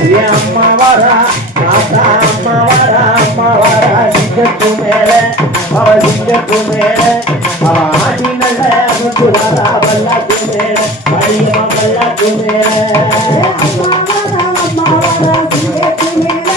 என் அம்மா வரா தாத்தா அம்மா வரா அம்மா வரா சிங்கத்து மேல அவ சிங்கத்து மேல அவ ஆடி நல்ல அவனுக்கு வரா வல்லாத்து மேல பழையவ வல்லாத்து மேல அம்மா வரா அம்மா வரா சிங்கத்து மேலே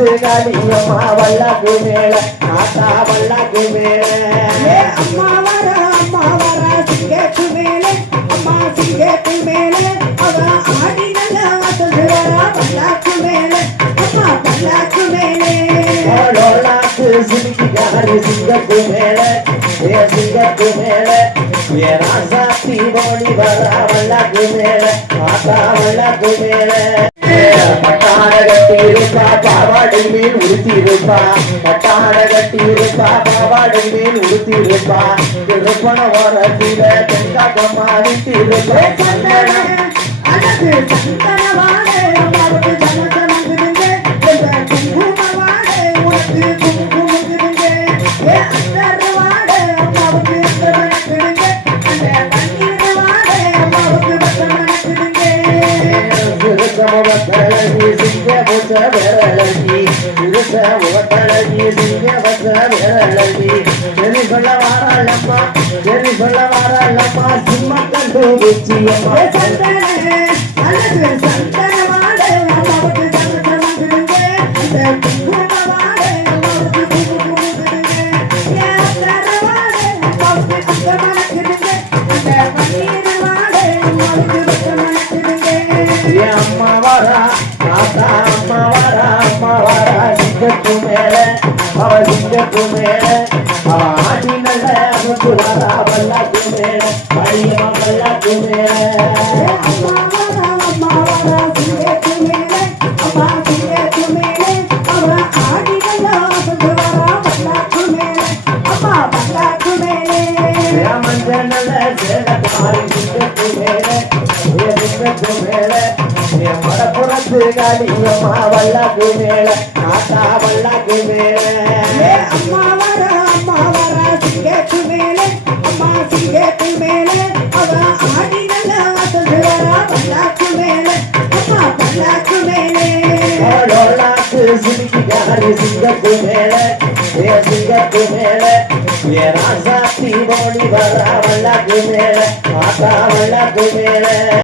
மடப்புறத்து காளியம்மா வல்லாத்து மேல தாத்தா வல்லாத்து ஏ மேல அம்மா வர அம்மா வர சிங்கத்து மேலே அம்மா சிங்கத்து மேலே அவ ஆடிகளா வந்து வரா பல்லாக்கு மேலே அம்மா சிங்கத்து மேல சிங்கத்து மேல ராசாத்தி மோடி வரா வல்லாக்கு மேல மாதா வல்லாக்கு மேல பட்டாட கட்டி இருப்பா பாவாடை மேல் உடுத்தி இருப்பா பட்டாட கட்டி இருப்பா பாவாடை மேல் உடுத்தி இருப்பா திருப்பண ஓரத்தில தென்காக்கம்மா விட்டு இருப்பா திருசமுகத்தழகி சிங்க புத்த விரலகி திருசமுகத்தழகி சிங்க புத்த விரலகி செவி சொல்ல வாராளம்மா செவி சொல்ல வாராளம்மா சிம்ம சந்தன. உச்சியம்மா மேல அவ சிங்கத்து மேல. அவ ஆடி நல்ல அவனுக்கு வரா வல்லாக்கு மேல பழைய வல்லாக்கு மேல. அம்மா வரா அம்மா வரா சிங்கத்து மேலே அம்மா சிங்கத்து மேலே அவ ஆடிகளா வந்து வரா பல்லாக்கு மேலே. அம்மா பல்லாக்கு மேலே மஞ்சள் சேலக்காரி சிங்கத்து மேல என் சிங்கத்து மேல என் மடப்புறத்து காளியம்மா வல்லாக்கு மேல தாத்தா வல்லாக்கு மேல அம்மா வரா அம்மா வரா சிங்கத்து மேலே அம்மா சிங்கத்து மேலே அவ ஆடிகளா வந்து வரா பல்லாக்கு மேலே அம்மா பல்லாக்கு மேலே லோலாத்து சிங்கத்து மேல சிங்கத்து மேல வல்லாக்கு மேல மாதா வல்லாக்கு மேல